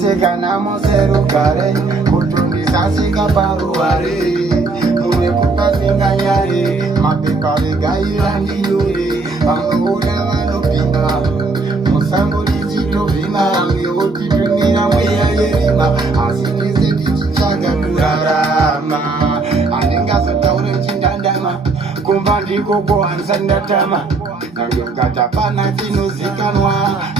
Sekanamo zero kare, kutundisa sika paruare, munekupa singanyare, mapepa vegaira ndiyore, vangoona vanopinga, musango lichitovhima, amweotitumira mweya yerima, asi tese tichichaga kurarama, handingazotaure chindandama, kumba ndiko kuhanza ndatama, nangokatapana chinozikanwa,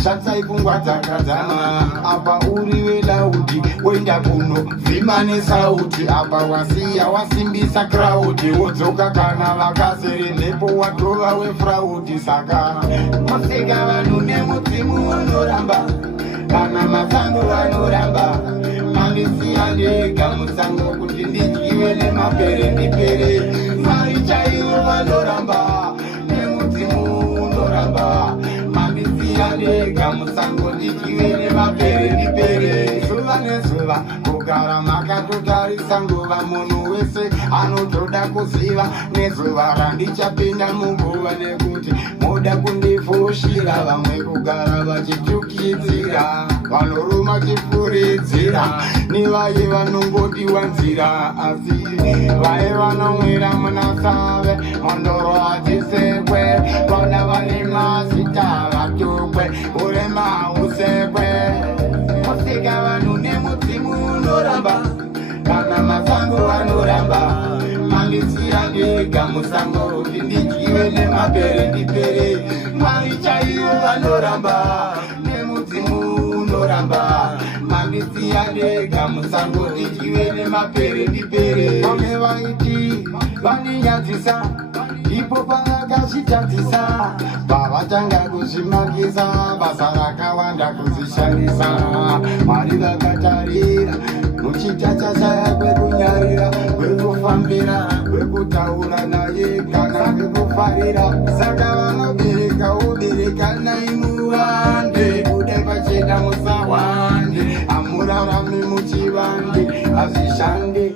shatsai pfungwa dzakadzama, apa uri welaudi wenda kuno vhima nesauti, apa wasiya wasimbisa kraudi, wodzoka kana vakazere mhepo watova wefraudi, saka museka vanhu nemudzimu unoramba, kana masango vanoramba, mandisiya ndega musango kuti ndidyiwe nemapere ndipere, mari chaivo vanoramba nemudzimu unoramba, mandisiya ndega musango ndidyiwe nemapere ndipere, zuva nezuva kugara makatotarisa nguva, munhu wese anotoda kuziva nezuva randichapinda munguva, nekuti moda kundifushira, vamwe kugara vachitukidzira, vanoruma chifuridzira, nevaye vanongodiwa nzira, asi vaye vanomwira munasave, mondoro hadzisekwe, vana vane mazita vatukwe, urema usekwe, musika vanhu nemudzimu unoramba, kana masango vanoramba, mandisiya ndega musango kuti ndidyiwe nemapere ndipere, mwari chaivo vanoramba nemudzimu unoramba, mandisiya ndega musango ndidyiwe nemapere ndipere. Vamwe vaiti vandinyadzisa, ipo pavakazvitadzisa, pavatanga kuzvimakisa, basa rakawanda kuzvishandisa, mwari vakatarira muchitachashaya kwekunyarira, kwekufambira, kwekutaura naye kana kwekufarira, saka vanobereka ubereka naimuwande, kude pachena musawande, amurarami muchivande, hazvishande.